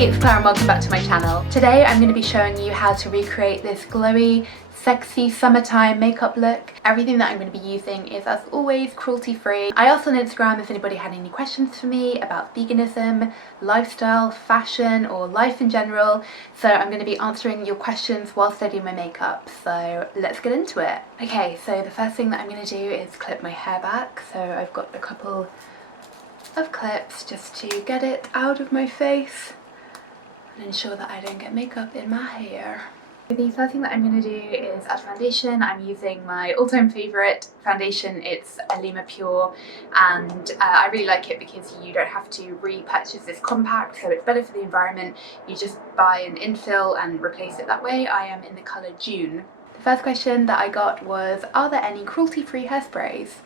Hey, it's Clara and welcome back to my channel. Today I'm going to be showing you how to recreate this glowy, sexy summertime makeup look. Everything that I'm going to be using is, as always, cruelty free. I asked on Instagram if anybody had any questions for me about veganism, lifestyle, fashion or life in general, so I'm going to be answering your questions while studying my makeup, so let's get into it. Okay, so the first thing that I'm going to do is clip my hair back. So I've got a couple of clips just to get it out of my face and ensure that I don't get makeup in my hair. The first thing that I'm going to do is add foundation. I'm using my all-time favourite foundation. It's Alima Pure, and I really like it because you don't have to repurchase this compact, so it's better for the environment. You just buy an infill and replace it that way. I am in the colour Dune. The first question that I got was, are there any cruelty-free hairsprays?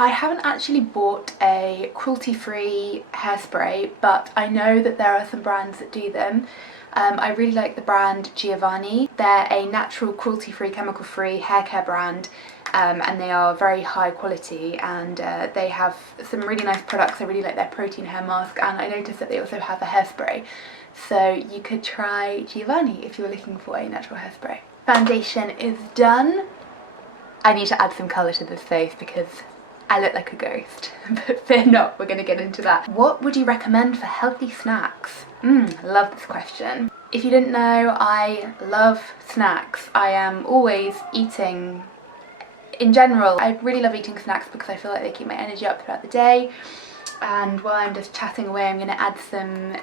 I haven't actually bought a cruelty-free hairspray, but I know that there are some brands that do them. I really like the brand Giovanni. They're a natural, cruelty-free, chemical-free hair care brand, and they are very high quality, and they have some really nice products. I really like their protein hair mask, and I noticed that they also have a hairspray. So you could try Giovanni if you're looking for a natural hairspray. Foundation is done. I need to add some colour to this face because I look like a ghost, but fear not, we're going to get into that. What would you recommend for healthy snacks? Love this question. If you didn't know, I love snacks. I am always eating. In general, I really love eating snacks because I feel like they keep my energy up throughout the day. And while I'm just chatting away, I'm going to add some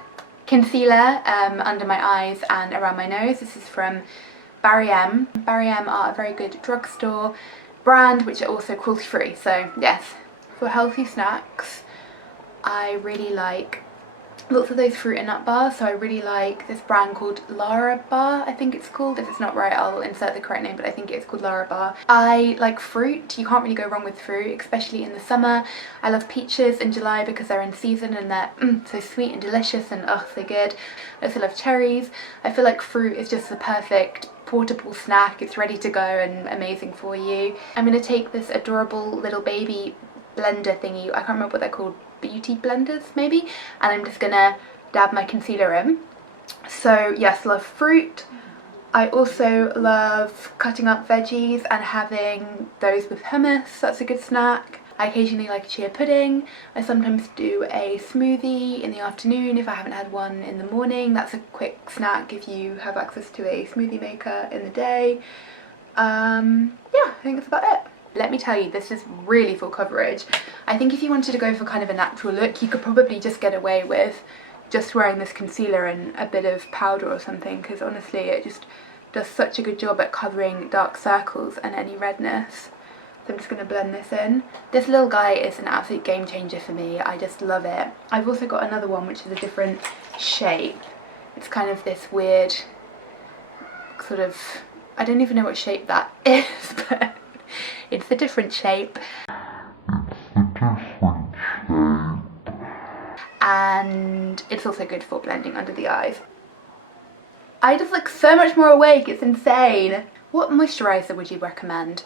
concealer under my eyes and around my nose. This is from Barry M. Barry M are a very good drugstore brand, which are also cruelty free. So yes, for healthy snacks I really like lots of those fruit and nut bars. So I really like this brand called Lara Bar, I think it's called. If it's not right, I'll insert the correct name, but I think it's called Lara Bar. I like fruit. You can't really go wrong with fruit, especially in the summer. I love peaches in July because they're in season and they're so sweet and delicious and so good. I also love cherries. I feel like fruit is just the perfect portable snack. It's ready to go and amazing for you. I'm going to take this adorable little baby blender thingy, I can't remember what they're called, beauty blenders maybe, and I'm just gonna dab my concealer in. So yes, love fruit. I also love cutting up veggies and having those with hummus. That's a good snack. I occasionally like chia pudding. I sometimes do a smoothie in the afternoon if I haven't had one in the morning. That's a quick snack if you have access to a smoothie maker in the day. Yeah, I think that's about it. Let me tell you, this is really full coverage. I think if you wanted to go for kind of a natural look, you could probably just get away with just wearing this concealer and a bit of powder or something, because honestly it just does such a good job at covering dark circles and any redness. So I'm just going to blend this in. This little guy is an absolute game changer for me. I just love it. I've also got another one which is a different shape. It's kind of this weird sort of, I don't even know what shape that is, but it's a different shape. And it's also good for blending under the eyes. I just look so much more awake, it's insane. What moisturiser would you recommend?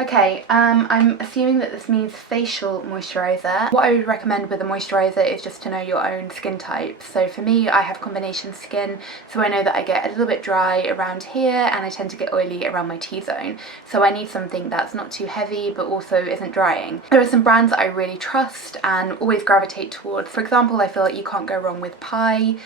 Okay, I'm assuming that this means facial moisturiser. What I would recommend with a moisturiser is just to know your own skin type. So for me, I have combination skin, so I know that I get a little bit dry around here and I tend to get oily around my T-zone. So I need something that's not too heavy but also isn't drying. There are some brands that I really trust and always gravitate towards. For example, I feel like you can't go wrong with Pai,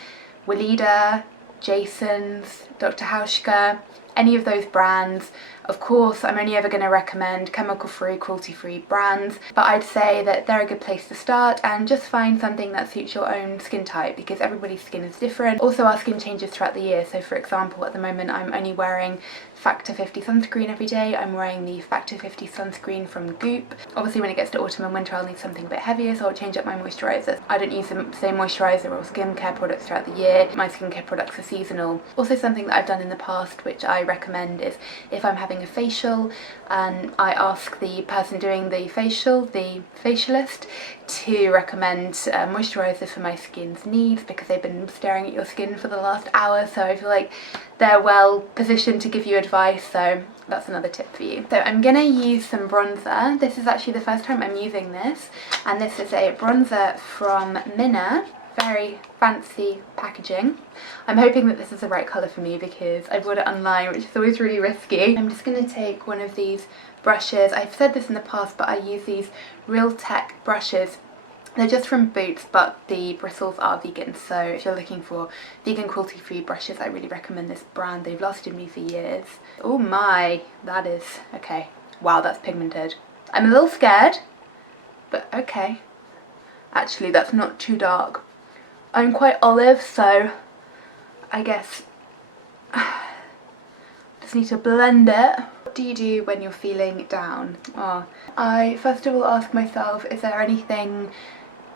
Weleda, Jason's, Dr. Hauschka, any of those brands. Of course, I'm only ever going to recommend chemical-free, cruelty-free brands, but I'd say that they're a good place to start and just find something that suits your own skin type because everybody's skin is different. Also, our skin changes throughout the year, so for example, at the moment I'm only wearing Factor 50 sunscreen every day. I'm wearing the Factor 50 sunscreen from Goop. Obviously when it gets to autumn and winter I'll need something a bit heavier, so I'll change up my moisturisers. I don't use the same moisturiser or skincare products throughout the year. My skincare products are seasonal. Also, something that I've done in the past which I recommend is if I'm having a facial and I ask the person doing the facial, the facialist, to recommend moisturiser for my skin's needs because they've been staring at your skin for the last hour, so I feel like they're well positioned to give you advice, so that's another tip for you. So I'm gonna use some bronzer. This is actually the first time I'm using this, and this is a bronzer from Minna very fancy packaging. I'm hoping that this is the right colour for me because I bought it online, which is always really risky. I'm just going to take one of these brushes. I've said this in the past, but I use these Real Tech brushes. They're just from Boots, but the bristles are vegan, so if you're looking for vegan cruelty-free brushes, I really recommend this brand. They've lasted me for years. Oh my, that is, okay. Wow, that's pigmented. I'm a little scared, but okay. Actually, that's not too dark. I'm quite olive, so I guess just need to blend it. What do you do when you're feeling down? Oh, I first of all ask myself, is there anything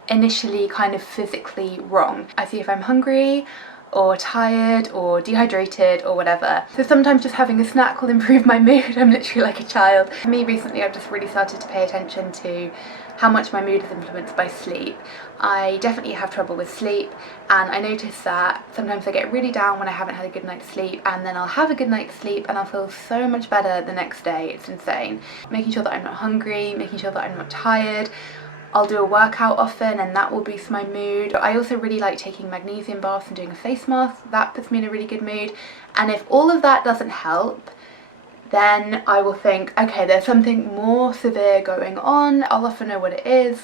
initially kind of physically wrong? I see if I'm hungry or tired or dehydrated or whatever. So sometimes just having a snack will improve my mood. I'm literally like a child. For me recently, I've just really started to pay attention to how much my mood is influenced by sleep. I definitely have trouble with sleep, and I notice that sometimes I get really down when I haven't had a good night's sleep, and then I'll have a good night's sleep and I'll feel so much better the next day. It's insane. Making sure that I'm not hungry, making sure that I'm not tired. I'll do a workout often and that will boost my mood. I also really like taking magnesium baths and doing a face mask. That puts me in a really good mood. And if all of that doesn't help, then I will think, okay, there's something more severe going on. I'll often know what it is.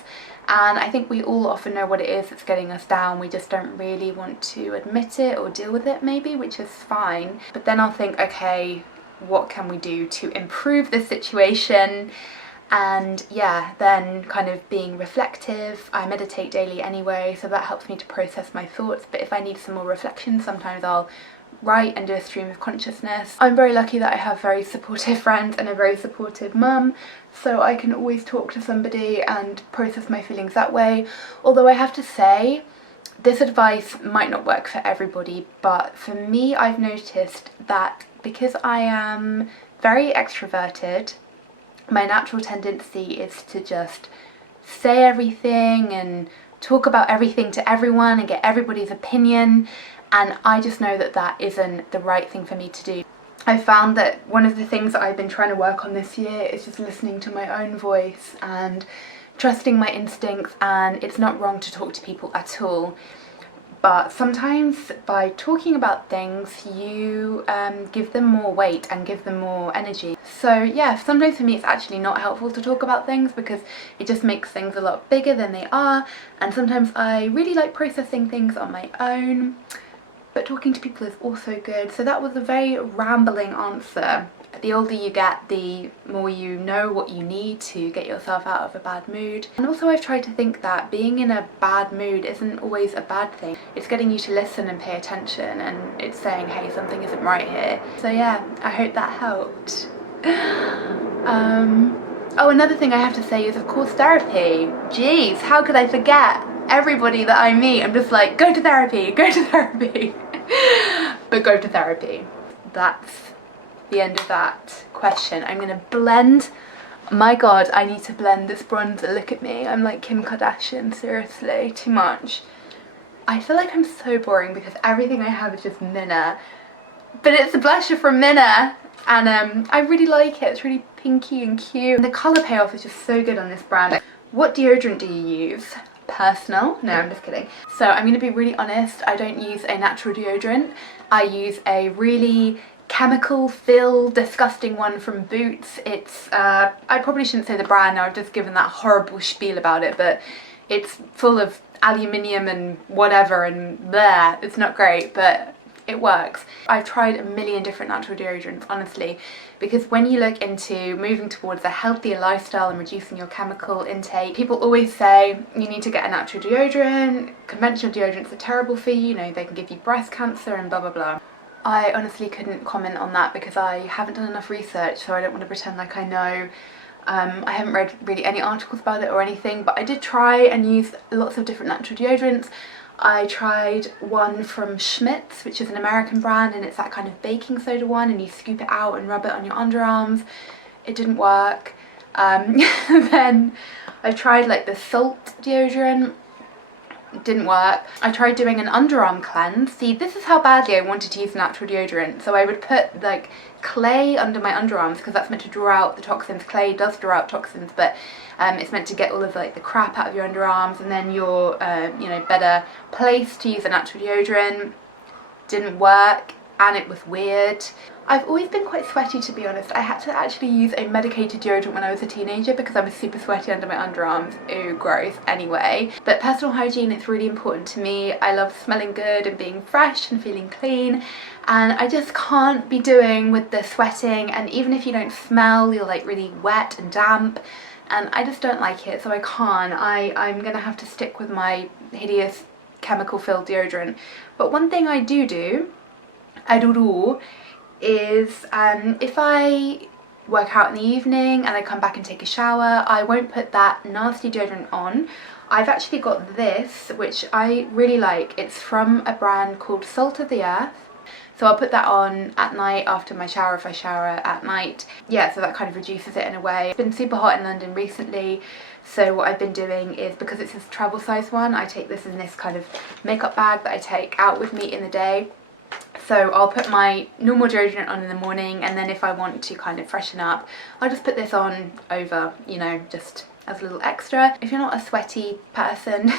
And I think we all often know what it is that's getting us down. We just don't really want to admit it or deal with it maybe, which is fine. But then I'll think, okay, what can we do to improve this situation? And yeah, then kind of being reflective. I meditate daily anyway, so that helps me to process my thoughts. But if I need some more reflection, sometimes I'll write and do a stream of consciousness. I'm very lucky that I have very supportive friends and a very supportive mum, so I can always talk to somebody and process my feelings that way. Although I have to say, this advice might not work for everybody, but for me, I've noticed that because I am very extroverted, my natural tendency is to just say everything and talk about everything to everyone and get everybody's opinion, and I just know that that isn't the right thing for me to do. I found that one of the things that I've been trying to work on this year is just listening to my own voice and trusting my instincts, and it's not wrong to talk to people at all. But sometimes by talking about things, you give them more weight and give them more energy. So yeah, sometimes for me it's actually not helpful to talk about things because it just makes things a lot bigger than they are. And sometimes I really like processing things on my own, but talking to people is also good. So that was a very rambling answer. The older you get, the more you know what you need to get yourself out of a bad mood. And also I've tried to think that being in a bad mood isn't always a bad thing. It's getting you to listen and pay attention, and it's saying, hey, something isn't right here. So yeah, I hope that helped. Oh, another thing I have to say is, of course, therapy. Jeez, how could I forget? Everybody that I meet, I'm just like, go to therapy, go to therapy. But go to therapy. That's the end of that question. I'm gonna blend. My god, I need to blend this bronzer. Look at me, I'm like Kim Kardashian, seriously, too much. I feel like I'm so boring because everything I have is just Minna, but it's a blusher from Minna, and I really like it. It's really pinky and cute. And the colour payoff is just so good on this brand. What deodorant do you use? Personal? No, I'm just kidding. So I'm gonna be really honest, I don't use a natural deodorant. I use a really chemical filled disgusting one from Boots. It's I probably shouldn't say the brand now, I've just given that horrible spiel about it, but it's full of aluminium and whatever and there. It's not great, but it works. I've tried a million different natural deodorants, honestly, because when you look into moving towards a healthier lifestyle and reducing your chemical intake, people always say you need to get a natural deodorant, conventional deodorants are terrible for you, you know, they can give you breast cancer and blah blah blah. I honestly couldn't comment on that because I haven't done enough research, so I don't want to pretend like I know. I haven't read really any articles about it or anything, but I did try and use lots of different natural deodorants. I tried one from Schmidt's, which is an American brand, and it's that kind of baking soda one, and you scoop it out and rub it on your underarms. It didn't work. Then I tried like the salt deodorant. didn't work. I tried doing an underarm cleanse. See, this is how badly I wanted to use natural deodorant. So I would put like clay under my underarms because that's meant to draw out the toxins. Clay does draw out toxins, but it's meant to get all of like the crap out of your underarms, and then you're you know, better placed to use a natural deodorant. Didn't work, and it was weird. I've always been quite sweaty, to be honest. I had to actually use a medicated deodorant when I was a teenager because I was super sweaty under my underarms. Ew, gross. Anyway, but personal hygiene is really important to me. I love smelling good and being fresh and feeling clean, and I just can't be doing with the sweating, and even if you don't smell, you're like really wet and damp, and I just don't like it, so I can't. I'm gonna have to stick with my hideous chemical filled deodorant. But one thing I do is if I work out in the evening and I come back and take a shower, I won't put that nasty deodorant on. I've actually got this, which I really like. It's from a brand called Salt of the Earth. So I'll put that on at night after my shower if I shower at night. Yeah, so that kind of reduces it in a way. It's been super hot in London recently, so what I've been doing is, because it's a travel size one, I take this in this kind of makeup bag that I take out with me in the day. So I'll put my normal deodorant on in the morning, and then if I want to kind of freshen up, I'll just put this on over, you know, just as a little extra. If you're not a sweaty person,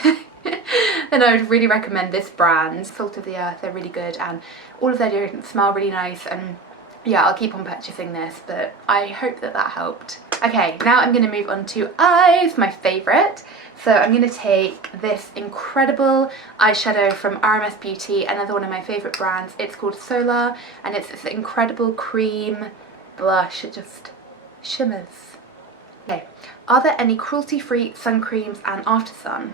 then I would really recommend this brand, Salt of the Earth. They're really good, and all of their deodorants smell really nice, and yeah, I'll keep on purchasing this, but I hope that that helped. Okay, now I'm going to move on to eyes, my favourite. So I'm going to take this incredible eyeshadow from RMS Beauty, another one of my favourite brands. It's called Solar, and it's this incredible cream blush. It just shimmers. Okay, are there any cruelty-free sun creams and after sun?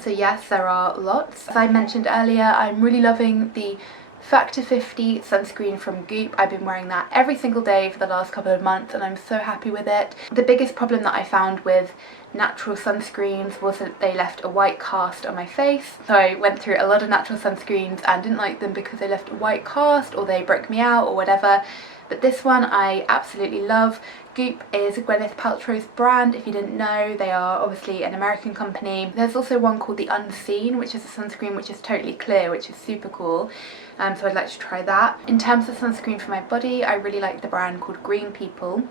So yes, there are lots. As I mentioned earlier, I'm really loving the Factor 50 sunscreen from Goop. I've been wearing that every single day for the last couple of months, and I'm so happy with it. The biggest problem that I found with natural sunscreens was that they left a white cast on my face. So I went through a lot of natural sunscreens and didn't like them because they left a white cast or they broke me out or whatever. But this one I absolutely love. Goop is Gwyneth Paltrow's brand. If you didn't know, they are obviously an American company. There's also one called the Unseen, which is a sunscreen which is totally clear, which is super cool. So I'd like to try that. In terms of sunscreen for my body, I really like the brand called Green People.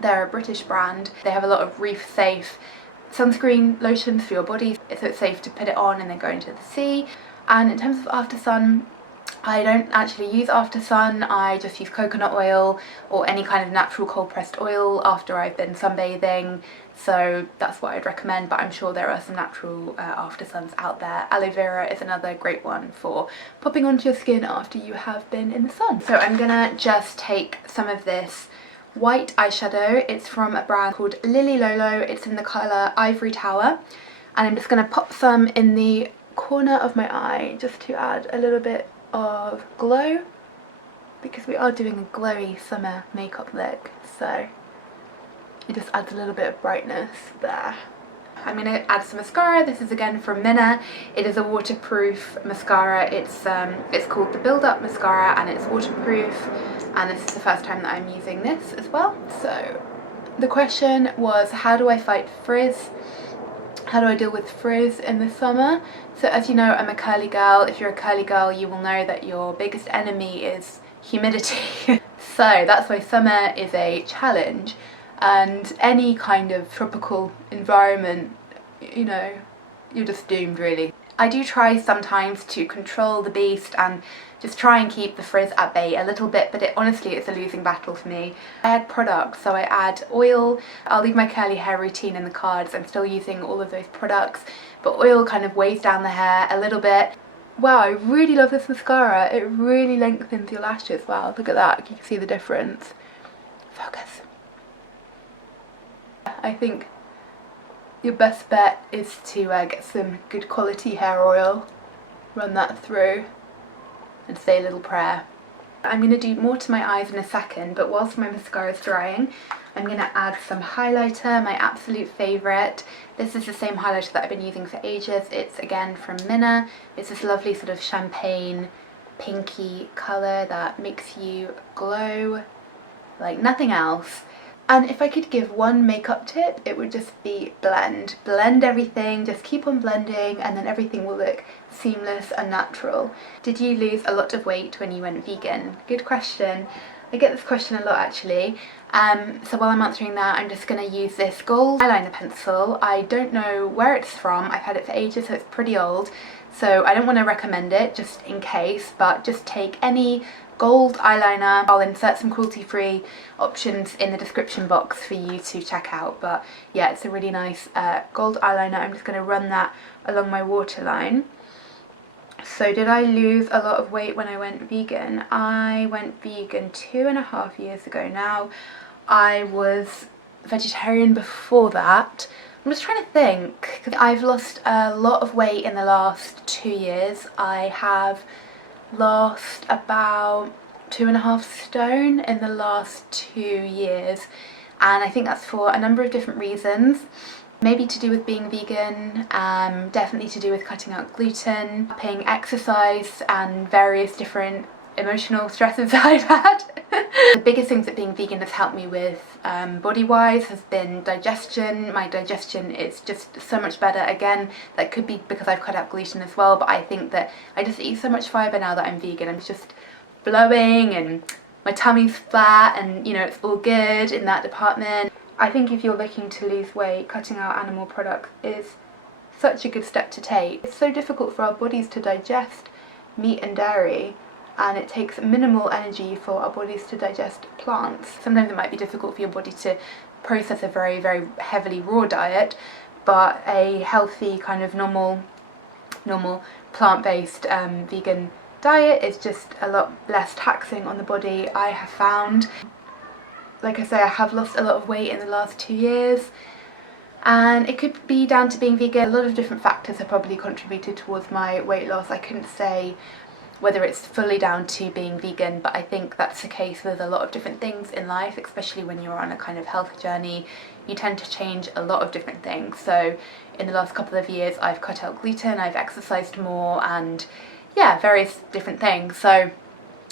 They're a British brand. They have a lot of reef safe sunscreen lotions for your body, so it's safe to put it on and then go into the sea. And in terms of after sun, I don't actually use after sun. I just use coconut oil or any kind of natural cold pressed oil after I've been sunbathing, so that's what I'd recommend, but I'm sure there are some natural after suns out there. Aloe vera is another great one for popping onto your skin after you have been in the sun. So I'm gonna just take some of this white eyeshadow. It's from a brand called Lily Lolo. It's in the colour Ivory Tower, and I'm just gonna pop some in the corner of my eye just to add a little bit of glow, because we are doing a glowy summer makeup look, so it just adds a little bit of brightness there. I'm going to add some mascara. This is again from Minna. It is a waterproof mascara. It's called the Build Up Mascara, and it's waterproof, and this is the first time that I'm using this as well. So the question was, how do I fight frizz? How do I deal with frizz in the summer? So as you know, I'm a curly girl. If you're a curly girl, you will know that your biggest enemy is humidity. So that's why summer is a challenge, and any kind of tropical environment, you know, you're just doomed really. I do try sometimes to control the beast and just try and keep the frizz at bay a little bit, but honestly it's a losing battle for me. I add products, so I add oil. I'll leave my curly hair routine in the cards. I'm still using all of those products, but oil kind of weighs down the hair a little bit. Wow, I really love this mascara. It really lengthens your lashes. Wow, look at that. You can see the difference. Focus. I think your best bet is to get some good quality hair oil, run that through, and say a little prayer. I'm going to do more to my eyes in a second, but whilst my mascara is drying, I'm going to add some highlighter, my absolute favourite. This is the same highlighter that I've been using for ages. It's again from Minna. It's this lovely sort of champagne pinky colour that makes you glow like nothing else. And if I could give one makeup tip, it would just be blend. Blend everything, just keep on blending, and then everything will look seamless and natural. Did you lose a lot of weight when you went vegan? Good question. I get this question a lot actually. So while I'm answering that, I'm just going to use this gold eyeliner pencil. I don't know where it's from. I've had it for ages, so it's pretty old. So I don't want to recommend it just in case, but just take any gold eyeliner. I'll insert some cruelty-free options in the description box for you to check out. But yeah, it's a really nice gold eyeliner. I'm just going to run that along my waterline. So did I lose a lot of weight when I went vegan? I went vegan 2.5 years ago now. I was vegetarian before that. I'm just trying to think. I've lost a lot of weight in the last 2 years. I have lost about 2.5 stone in the last 2 years, and I think that's for a number of different reasons. Maybe to do with being vegan, definitely to do with cutting out gluten, upping exercise, and various different emotional stresses that I've had. The biggest things that being vegan has helped me with body-wise has been digestion. My digestion is just so much better. Again, that could be because I've cut out gluten as well, but I think that I just eat so much fibre now that I'm vegan. I'm just blowing and my tummy's flat, and you know, it's all good in that department. I think if you're looking to lose weight, cutting out animal products is such a good step to take. It's so difficult for our bodies to digest meat and dairy, and it takes minimal energy for our bodies to digest plants. Sometimes it might be difficult for your body to process a very, very heavily raw diet, but a healthy kind of normal plant-based vegan diet is just a lot less taxing on the body, I have found. Like I say, I have lost a lot of weight in the last 2 years, and it could be down to being vegan. A lot of different factors have probably contributed towards my weight loss. I couldn't say whether it's fully down to being vegan, but I think that's the case with a lot of different things in life, especially when you're on a kind of health journey. You tend to change a lot of different things. So in the last couple of years I've cut out gluten, I've exercised more, and yeah, various different things. So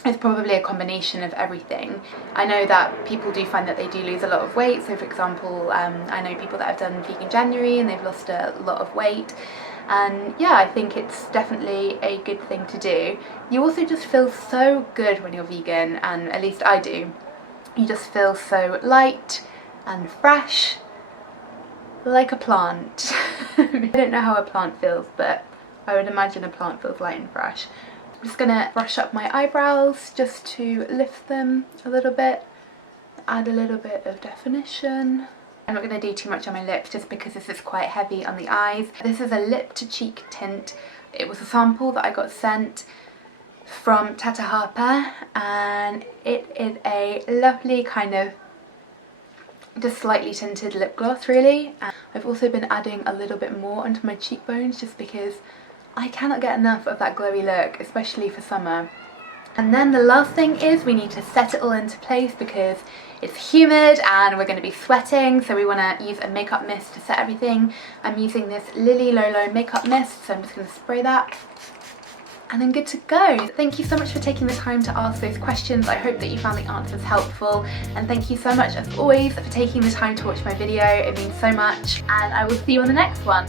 it's probably a combination of everything. I know that people do find that they do lose a lot of weight. So for example, I know people that have done vegan January and they've lost a lot of weight. And yeah, I think it's definitely a good thing to do. You also just feel so good when you're vegan, and at least I do. You just feel so light and fresh, like a plant. I don't know how a plant feels, but I would imagine a plant feels light and fresh. I'm just gonna brush up my eyebrows just to lift them a little bit, add a little bit of definition. I'm not going to do too much on my lips just because this is quite heavy on the eyes. This is a lip to cheek tint. It was a sample that I got sent from Tata Harper, and it is a lovely kind of just slightly tinted lip gloss really. And I've also been adding a little bit more onto my cheekbones just because I cannot get enough of that glowy look, especially for summer. And then the last thing is we need to set it all into place because it's humid and we're going to be sweating, so we want to use a makeup mist to set everything. I'm using this Lily Lolo makeup mist, so I'm just going to spray that and then good to go. Thank you so much for taking the time to ask those questions. I hope that you found the answers helpful, and thank you so much as always for taking the time to watch my video. It means so much, and I will see you on the next one.